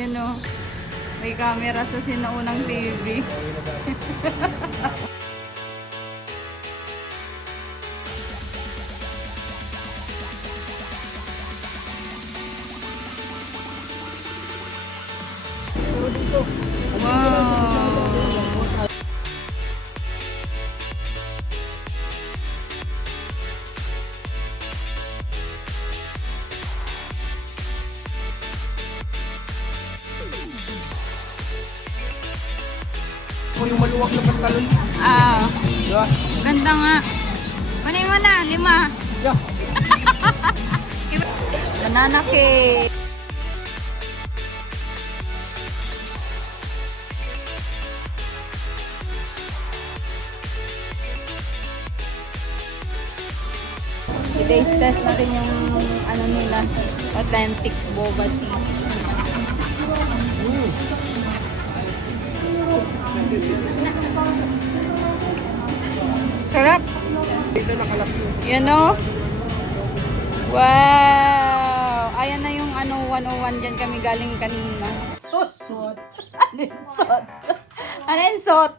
Yun o. May camera sa sinaunang TV. Wow! Yung maluwag na pantalon. Ah, Diba? ganda nga. Kunin mo na, 5. Yeah. Banana cake. I-taste test natin yung ano nila, authentic boba tea. Sarap. Dito nakalapyo. Yan o. Wow! Ayan na yung ano, 101 dyan kami galing kanina. Sot. Ano yung sot? Ano yung sot?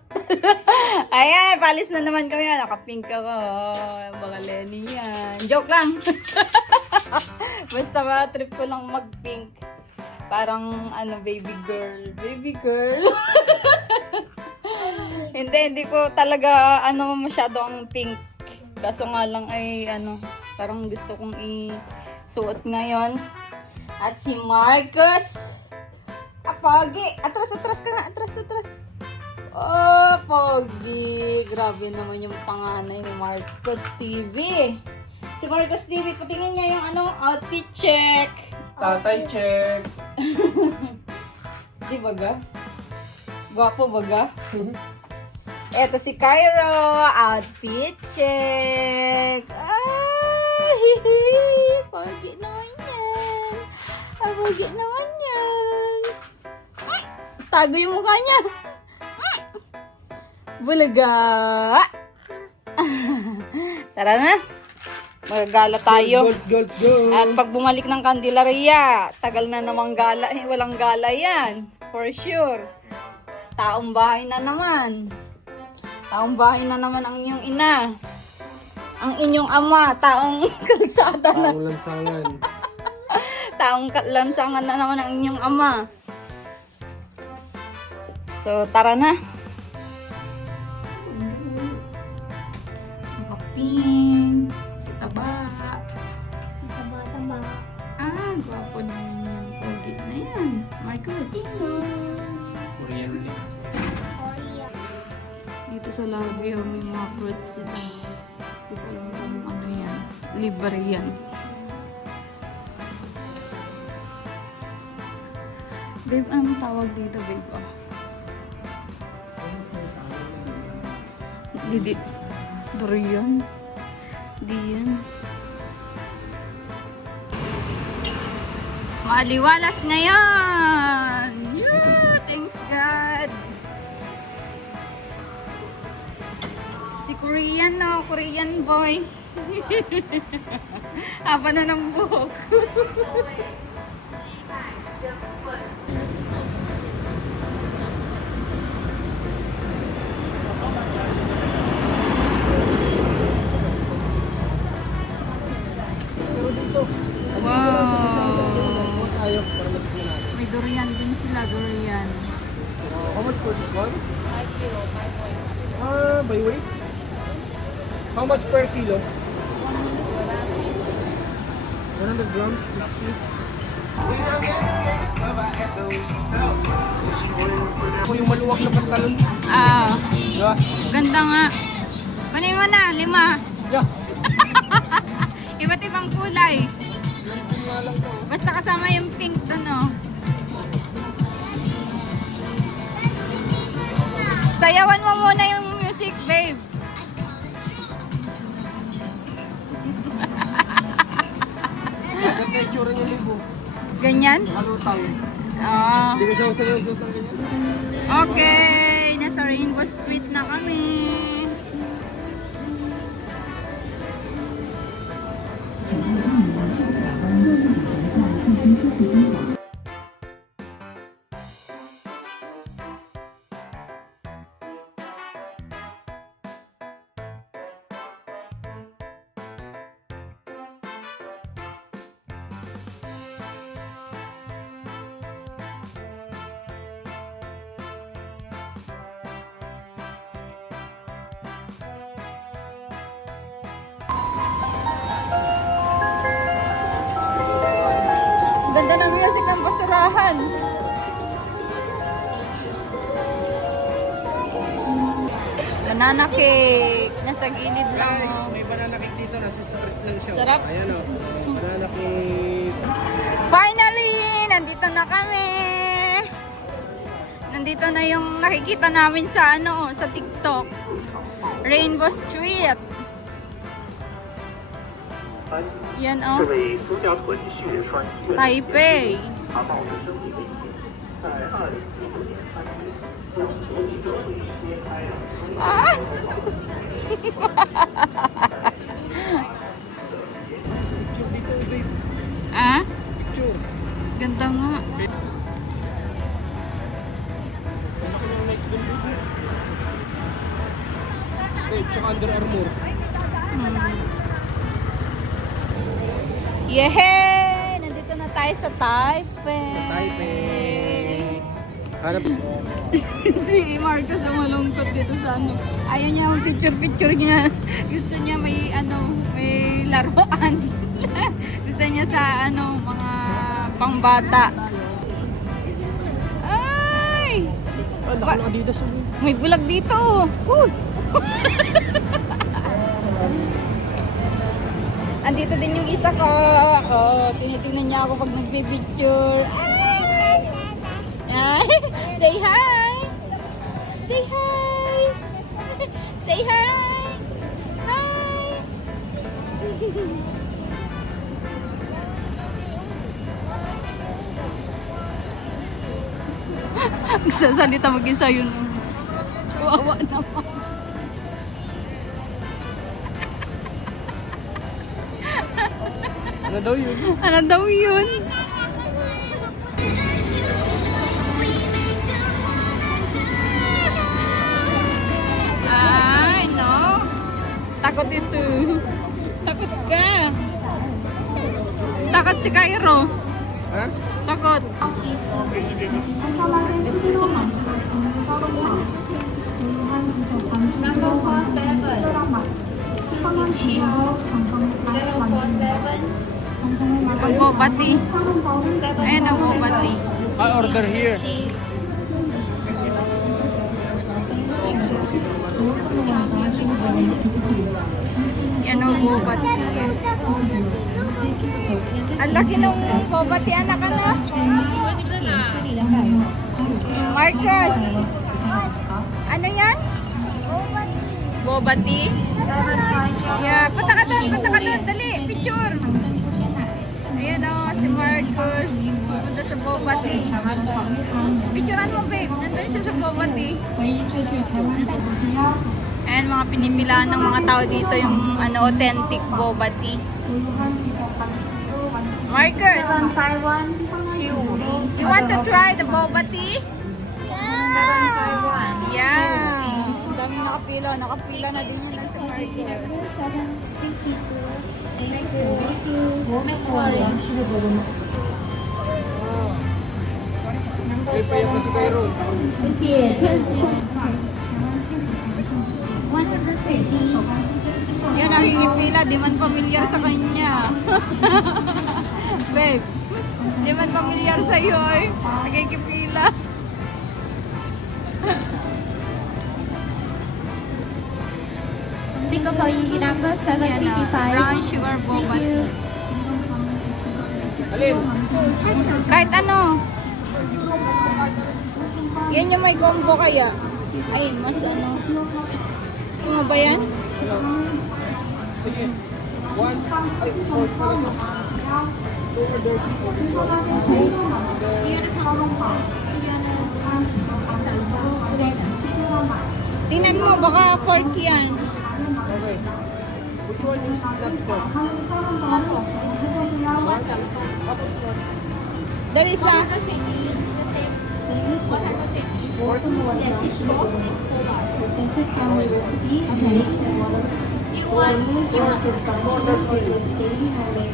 Ayan, palis na naman kami. Nakapink ako. Mga Lenny yan. Joke lang. Basta ba, trip ko lang mag-pink. Parang, ano, baby girl. Baby girl. Hindi ko talaga, ano, masyado ang pink. Kaso nga lang ay, ano, parang gusto kong isuot ngayon. At si Marcus. Pogi! Atras ka nga! Atras! Oh, Pogi! Grabe naman yung panganay ni Marcus TV. Si Marcus TV, patingin niya yung ano, outfit check. Tatay check. Di baga? Gwapo baga? Eto si Cairo, outfit check. Ah, hihi! Pogi naman yan. Pogi naman yan. Tago yung mukha niya. Bulaga. Tara na. Magagala tayo. Girls, go. At pag bumalik ng Candelaria, tagal na namang gala. Walang gala yan. For sure. Taong bahay na naman. Taong bahay na naman ang inyong ina. Ang inyong ama. Taong kalsada na. Taong lansangan. Taong lansangan na naman ang inyong ama. So, tara na. Makapin. Si Taba. Si taba-taba. Ah, gwapo naman yung pogi na yan. Marcus. Korean ulit. Korea. Dito sa lobby, may mga fruits sila. Hindi ko alam kung ano yan. Libre yan. Babe, anong tawag dito, babe? Oh. Didi. Durian. Diyan. Maaliwalas ngayon! Yeah, thanks God! Si Korean, no? Korean boy. Haba na ng buhok. Wow! Tayo para magpapin natin. May durian din sila, durian. How much for this one? 5 kilo, 5 Ah, by weight? How much per kilo? 100 grams, 50. Yung maluwag na pantalon. Ah, Diba? ganda nga. Kunin mo na, 5. Yeah. Iba't ibang kulay. Yung nga lang to. Basta kasama yung pink dun, oh. Sayawan mo muna yung music, babe. Dapat na itsura niya libo. Ganyan? Halutaw. Ah. Hindi ko siya usap ng ganyan. Okay, nasa Rainbow Street na kami. Ganda ng music ng basurahan. Banana cake. Nasa gilid lang. Guys, Oh. may banana cake dito. Nasa street lang siya. Sarap. Ayan o. Banana cake. Finally! Nandito na kami! Nandito na yung nakikita namin sa sa TikTok. Rainbow Street. Yan 这位苏家屯血栓医院 Taipei. 他冒着生命危险，在2019年3月将球迷社会揭开了 Ah! Picture dito, babe. Ah? Picture. Ganda nga. Ano ka nang Nike dun, babe? Babe, tsaka Under Armour. Yehey! Nandito na tayo sa Taipei. Taipei. Hanap. Si Marcos na malungkot dito sa Ayaw niya ang picture-picture niya. Gusto niya may may laruan. Gusto niya sa mga pangbata. Ay! Ah, naka-Adidas mo. May bulag dito. Andito din yung isa ko. Tinitingnan niya ako pag nagpipicture. Ay! Ay! Say hi! Say hi! Say hi! Hi! Nagsasalita mag-isa yun. Kawawa naman. Ano daw yun? Ano daw yun? Ay, no. Takot ito. Takot ka. Takot si Cairo. Ha? Takot. Number 47 77 047 Magbobati. Ayan ang bobati. I order here. Yan ang bobati. Ang laki ng bobati, anak ano? Marcus. Ano yan? Bobati? Yeah, punta ka doon, dali, picture. Ayan o, si Marcus. Punta sa Bobati. Picturean mo, babe. Nandun siya sa Bobati. Ayan, mga pinipilaan ng mga tao dito yung authentic Bobati. Marcus, you want to try the Bobati? Yeah. Ang daming nakapila. Nakapila na din yun sa Marcus. Babe, payak na si Cairo. Yan, nakikipila. Di man familiar sa kanya. Babe, di man familiar sa iyo eh. Nakikipila. Think of number Yan, 755. brown sugar boba. Alin? Kahit ano. Yan yung may combo kaya. Ay, mas Gusto mo ba yan? Sige. One. Ay, four pala. Two orders. Tingnan mo, baka pork yan. Okay. Which one is not pork? Dali sa... Pork? You want Two orders only.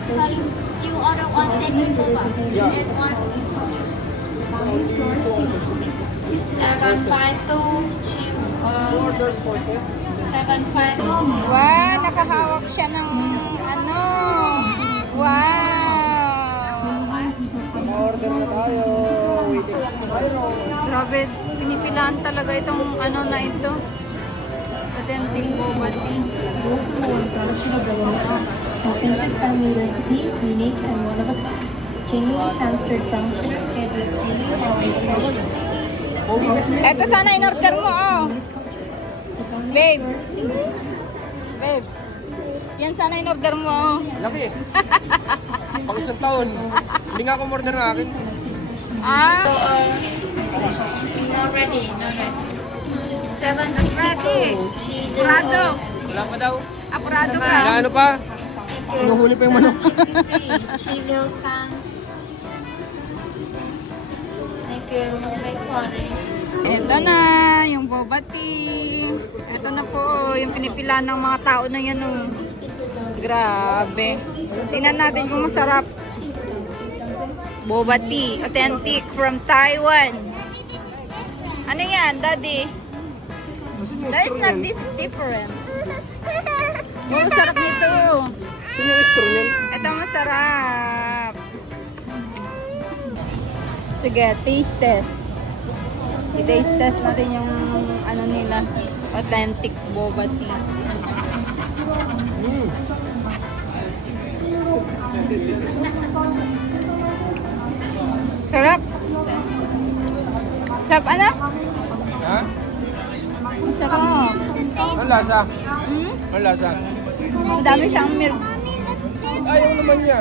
sorry, you order one set with boba Yeah. and one 752 Two orders for set. 752 Wow, nakahawak siya ng Wow! order na tayo. Waiting tayo. Grabe, pinipilaan talaga itong ano na ito. Authentic boba tea. Authentic family recipe, unique and one of a kind. Genuine hamster function, paired with daily Ito sana in-order mo, oh. Babe. Babe. Yan sana in-order mo, oh. Laki. Pang isang taon. Hindi nga ako order na akin. Ah. Not ready. 7 Ready. Prado. Wala pa daw. Apurado ka. Wala ano pa? Inuhuli pa yung manok. Chilio-san. Thank you. Wait for it. Ito na, yung boba tea. Ito na po, yung pinipila ng mga tao na yan, oh. Grabe. Tingnan natin kung masarap. Boba tea, authentic from Taiwan. Ano yan, daddy? That is not this different. Oh, sarap nito. Sino yung restaurant yan? Ito masarap. Sige, taste test. I-taste test natin yung ano nila, authentic boba tea. Sarap. Sarap ano? Ha? Sarap. Ang lasa? Hmm? Ang lasa? Madami siyang milk. Ayaw naman niya.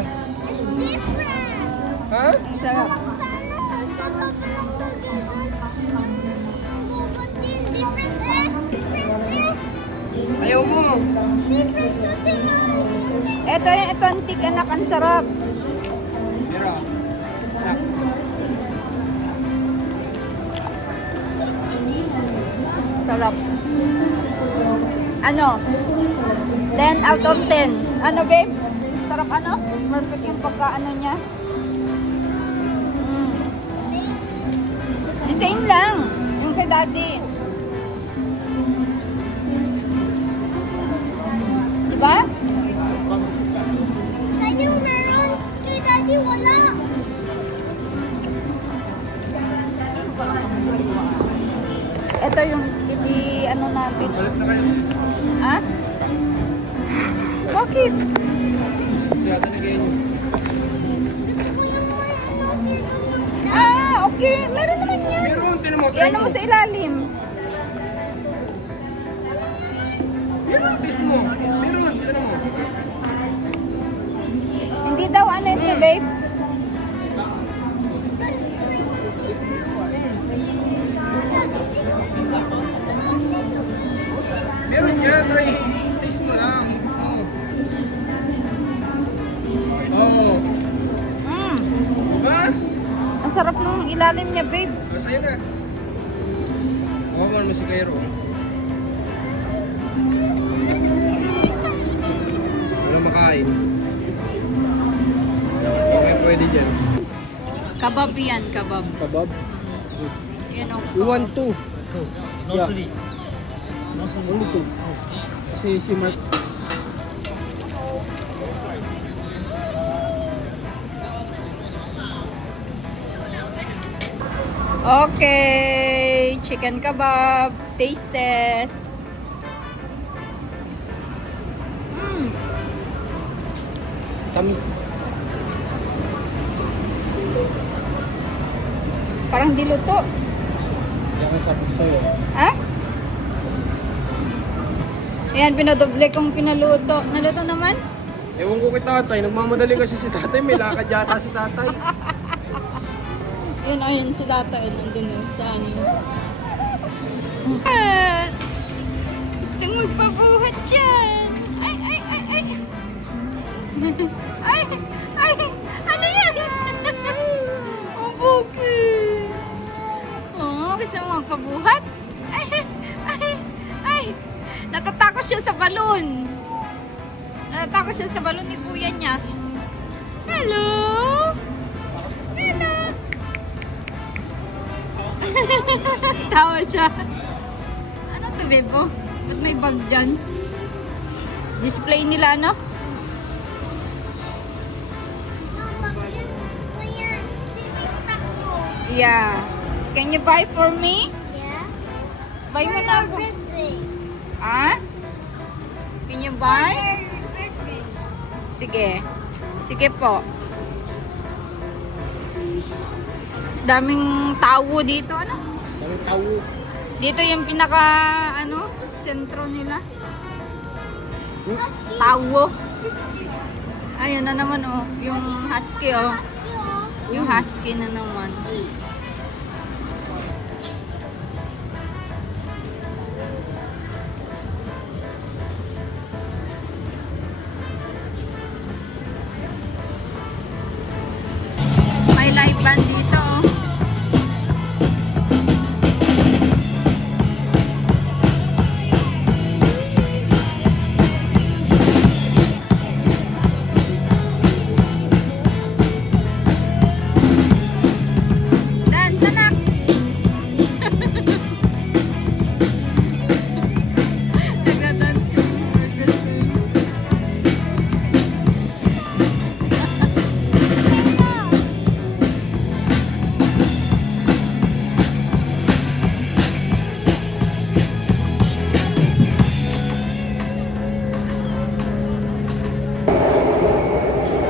Ha? Ang sarap. Ayaw mo. Ito yung authentic anak, ang sarap. Mira. Anak. Sarap. Ano? 10 out of 10. Ano, babe? Sarap ano? Perfect yung pagkaano niya. Mm. The same lang. Yung kay daddy. Diba? Sa'yo meron. Kay daddy wala. Ito yung ano natin. Balik na kayo. Ha? Bakit? Kasi yata na kayo. Ah, okay. Meron naman yan. Meron, tinan mo. Try Yan mo mo. sa ilalim. Meron, taste mo. Meron, tinan mo. Hindi daw ano ito, babe. Meron yan, try. Taste mo lang. Oo. Mm. Ha? Ang sarap ng ilalim niya, babe. Masaya na. Oo, man mo si Cairo. Walang makain. Hindi kayo pwede dyan. Kabab yan, kabab. Kabab? Yan o. We want two. No Yeah. sleep. Only two. Kasi si Mark. Okay, chicken kebab, taste test. Mm. Tamis. Parang diluto. Yan ang sabi sa'yo. Ha? Ayan, pinadoble kong pinaluto. Naluto naman? Ewan ko kay tatay. Nagmamadali kasi si tatay. May lakad yata si tatay. Ayun, ayun, si Tata, nandun yun, sa ano. Ah, gusto magpabuhat dyan. Ay, ay, ay, ay. Ay, ay, ano yan? Oh, bakit? Oh, gusto mo magpabuhat? Ay, ay, ay. Natatakot siya sa balon. Natatakot siya sa balon ni kuya niya. Hello? Hello? Tawa siya. Ano to, Bebo? Ba't may bag dyan? Display nila, no? Yeah. Can you buy for me? Yeah. Buy mo For na your ako. birthday. Ah? Can you For buy? your birthday. Sige. Sige po. Daming tao dito, ano? Daming tao. Dito yung pinaka, ano, sentro nila. Tao. Ayun na naman, oh. Yung husky, oh. Yung husky na naman. May live band dito, oh. Dance, anak! Nagdadance yung Marcus.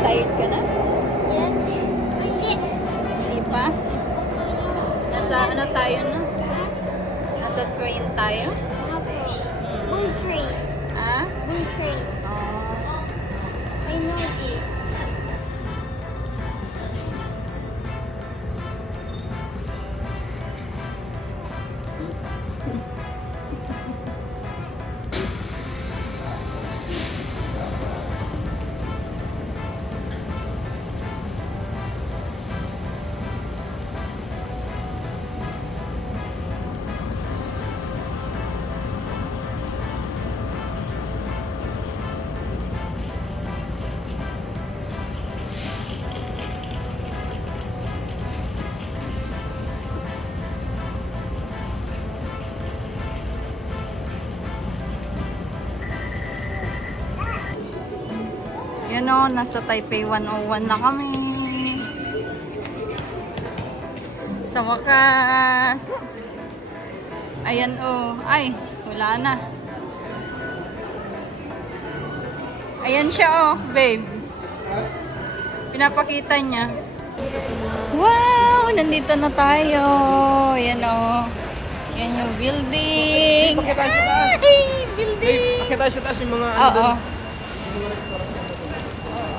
Tired ka na? Yes. Hindi. Hindi pa? Nasa ano tayo, no? Nasa train tayo? Moon train. Ah? Moon train. Oh. I know this. Yan o, nasa Taipei 101 na kami. Sa wakas. Ayan o. Ay, wala na. Ayan siya o, babe. Pinapakita niya. Wow! Nandito na tayo. Ayan o. Yan yung building. Bakit tayo sa taas? Ay, building. Babe, akit tayo sa taas yung mga ano Oo. doon.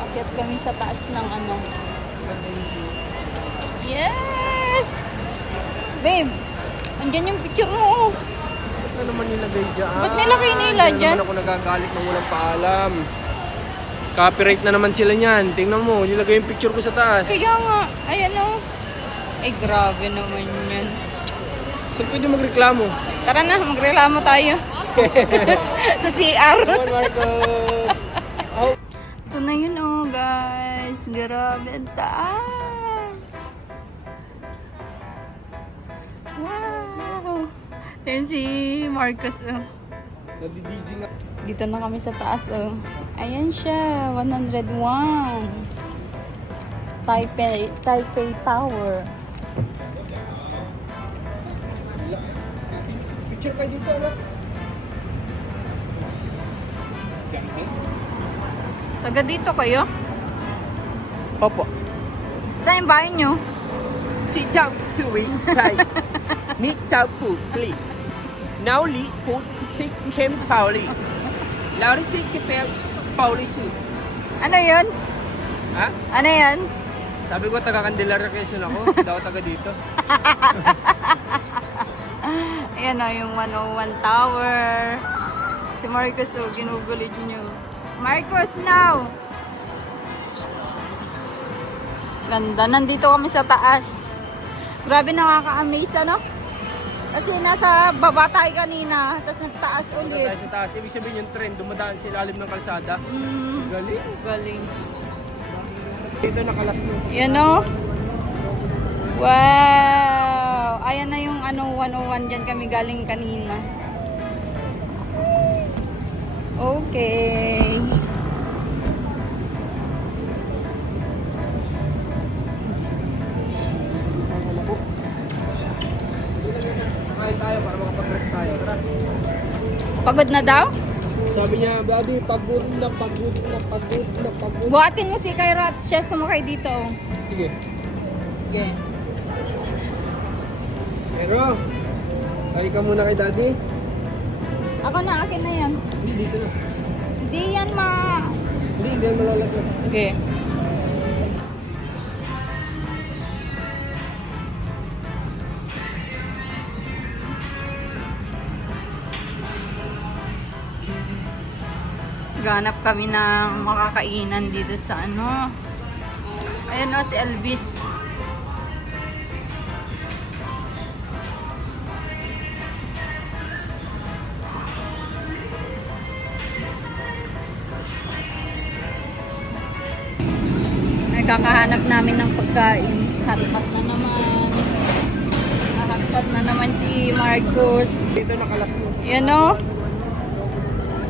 Akyat kami sa taas ng ano. Yes! Babe, andyan yung picture mo. Bakit na naman nilagay dyan? Ba't nilagay nila Hindi dyan? naman ako nagagalit ng walang paalam. Copyright na naman sila niyan. Tingnan mo, nilagay yung picture ko sa taas. Kaya nga, ayan o. Ay, grabe naman yan. Saan pwede magreklamo? Tara na, magreklamo tayo. Sa CR. Come on, Marcos! Oh. Ito na yun oh, guys. Grabe, ang taas. Wow. Yan si Marcos oh. Nadidizzy nga. Dito na kami sa taas oh. Ayan siya, 101. Taipei Tower. Picture kayo dito, ano? Taga dito kayo? Opo. Saan yung bahay nyo? Si Chao Tui Tai. Ni Chao Pu Li. Now Li Pu Si Kem Pao Li. Lao Li Si Kem Pao Li Si. Ano yun? Ha? Ano yun? Sabi ko taga Candelaria Quezon ako. Daw taga dito. Ayan o, yung 101 Tower. Si Marcos o, ginugulit nyo. Marcos now! Ganda, nandito kami sa taas. Grabe, nakaka-amaze ano? Kasi nasa baba tayo kanina, tapos nagtaas Punta ulit. tayo sa taas. Ibig sabihin yung trend, dumadaan sa ilalim ng kalsada. Galing. Galing. Dito nakalas mo. Yan o. Wow! Ayan na yung ano, 101 dyan kami galing kanina. Okay. tayo para makapag-rest tayo. Tara. Pagod na daw? Sabi niya, Daddy, pagod na, pagod na, pagod na, pagod. Buhatin mo si Kyra at siya sumakay dito. Oh. Sige. Okay. Pero, sali ka muna kay Daddy. Ako na, akin na yan. Hindi, dito na. Hindi yan Hindi yan malalagyan. Okay. Ganap kami ng makakainan dito sa ano. Ayun o, si Elvis. Ay, kakahanap namin ng pagkain. Hotpot na naman. Hotpot na naman si Marcos. Dito nakalas mo. Yan o.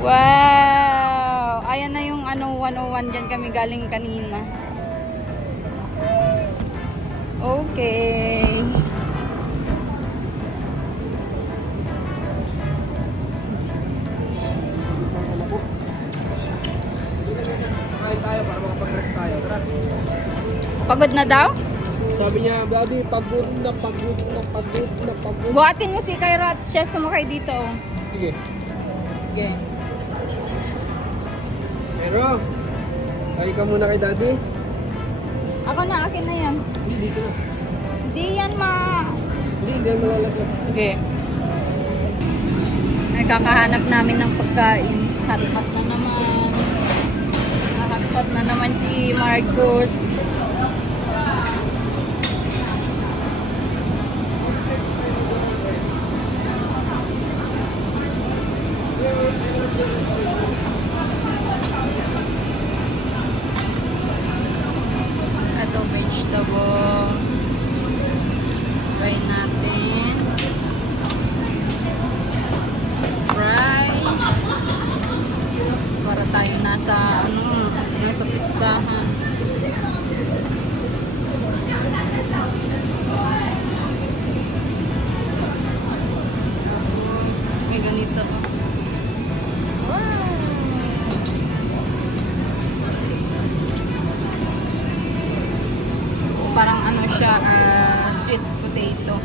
Wow! Ayan na yung ano, 101 dyan kami galing kanina. Okay. Kakain tayo para makapag-rest tayo. Tara. Pagod na daw? Sabi niya, Daddy, pagod na, pagod na, pagod na, pagod. Buhatin mo si Kyra at siya sumakay dito. Oh. Sige. Okay. Pero, sali ka muna kay Daddy. Ako na, akin na yan. Hindi, dito na. Hindi yan Hindi yan malalagyan. Okay. Ay, kakahanap namin ng pagkain. Hotpot na naman. Hotpot na naman si Marcos. Ito, vegetable. Try natin. Rice. Para tayo nasa pistahan. May ganito. Wow! Parang ano siya, sweet potato.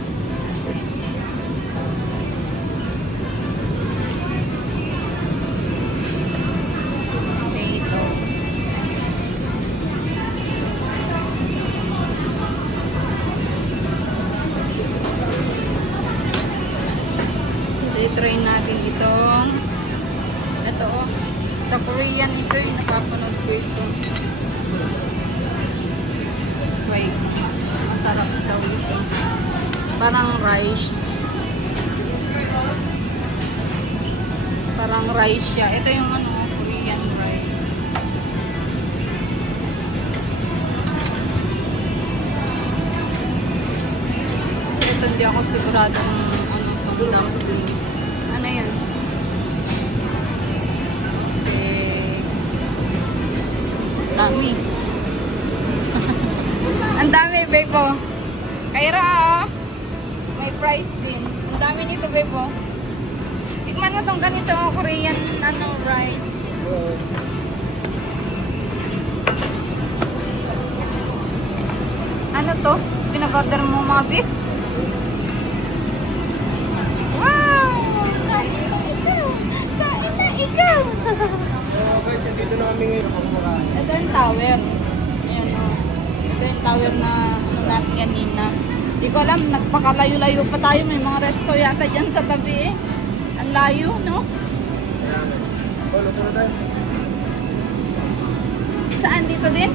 Potato. So, i-try natin itong ito oh. Sa Korean ito yung napapanood ko ito. Wait. Masarap daw ito. Parang rice. Parang rice siya. Ito yung ano, Korean rice. Ito hindi ako sigurado ano itong dumplings. Ano yan? Dami. Ang dami, babe po. Kyra, oh. May price din. Ang dami nito, babe po. Tikman mo tong ganito, Korean rice. Ano to? Pinag-order mo mga beef? Wow! Kain na ikaw! Kain na ikaw! Okay, so dito na kami ngayon. Ito yung tower. Ayan o. Ito yung tower na ano natin kanina. Di ko alam, nagpakalayo-layo pa tayo. May mga resto yata dyan sa tabi eh. Ang layo, no? Oh, luto na tayo. Saan? Dito din?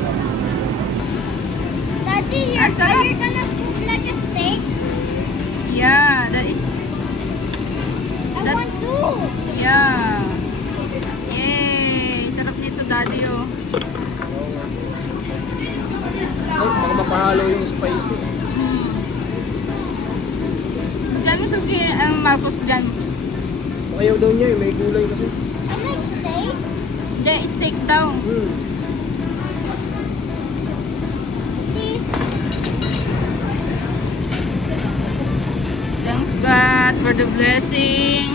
Daddy, you're gonna cook like a steak? Yeah, that is... I want to. Yeah. Yay! Sarap nito, daddy, oh. Ay, baka mapahalo yung spicy. Bigyan mo sa Marcos, bigyan mo. Ayaw daw niya eh, may gulay kasi. I like steak. Hindi, steak daw. Please. Thanks, guys. God for the blessing.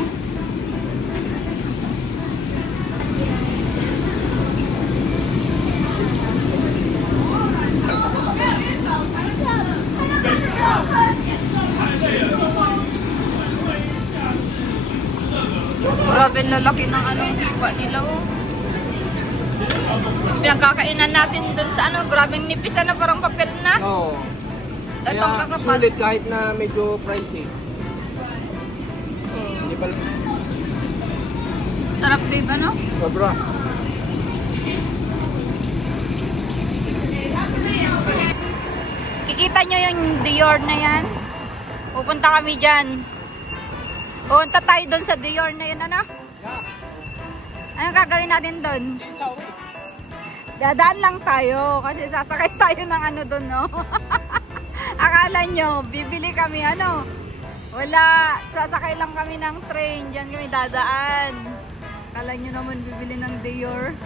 Grabe na laki ng hiwa nila, oh. Pinagkakainan natin dun sa grabing nipis parang papel na. Oo. Itong Kaya kakapal. sulit kahit na medyo pricey. Hindi pala. Sarap, babe, Sobra. Kikita nyo yung Dior na yan? Pupunta kami dyan. Pupunta tayo dun sa Dior na yan, Anong gagawin natin dun? Dadaan lang tayo kasi sasakay tayo ng dun, no? Akala nyo, bibili kami, wala, sasakay lang kami ng train, dyan kami dadaan. Akala nyo naman bibili ng Dior.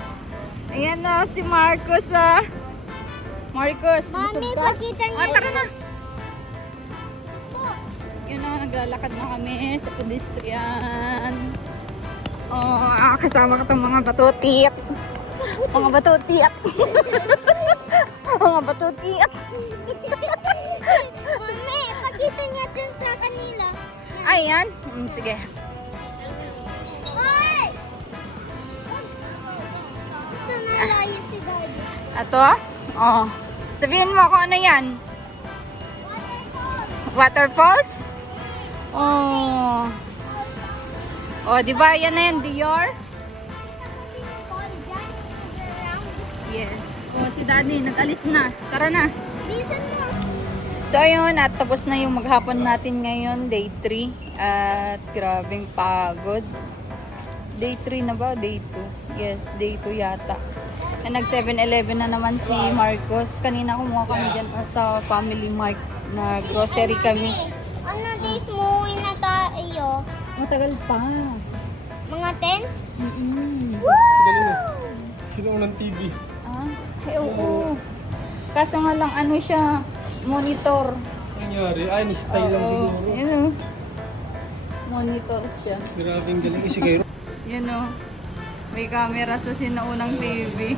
Ayan na, si Marcos, Marcos, Mami, busog ka? pakita niyo. Tara na. Yun na, naglalakad na kami sa pedestrian. Kasama ko itong mga batutit. Mga batutit. Mga batutit. Mami, pakita niya dun sa kanila. Ayan. Sige. Hoy! Gusto na layo si Daddy. Ato? Sabihin mo kung ano yan. Waterfalls? Di ba yan na yan, Dior? Yes. Si Daddy, nag-alis na. Tara na. Bisan mo. So ayun, at tapos na yung maghapon natin ngayon, day 3. At grabing pagod. Day 3 na ba? Day 2? Yes, day 2 yata. Nag 7-Eleven na naman si Marcos. Kanina kumuha kami dyan sa Family Mart na grocery kami. Ano days mo uwi na tayo? Matagal pa. Mga 10? Galing na. Sino unang TV? Oo. Kaso nga lang siya, monitor. Nangyari? Ay, ni-style lang siguro. Yun, monitor siya. Grabing galing. Isi kayo. Yun o. May camera sa sinaunang TV.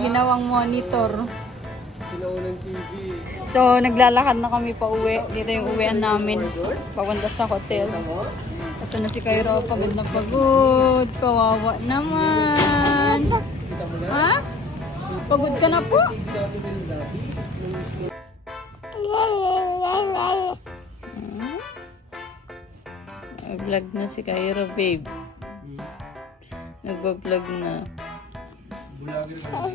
Ginawang monitor. Sinaunang TV. So, naglalakad na kami pa uwi. Dito yung uwian namin. Papunta sa hotel. Ito na si Cairo. Pagod na pagod. Kawawa naman. Ha? Pagod ka na po? Vlog na si Cairo, babe. Nagba-vlog na. Bulagin mo.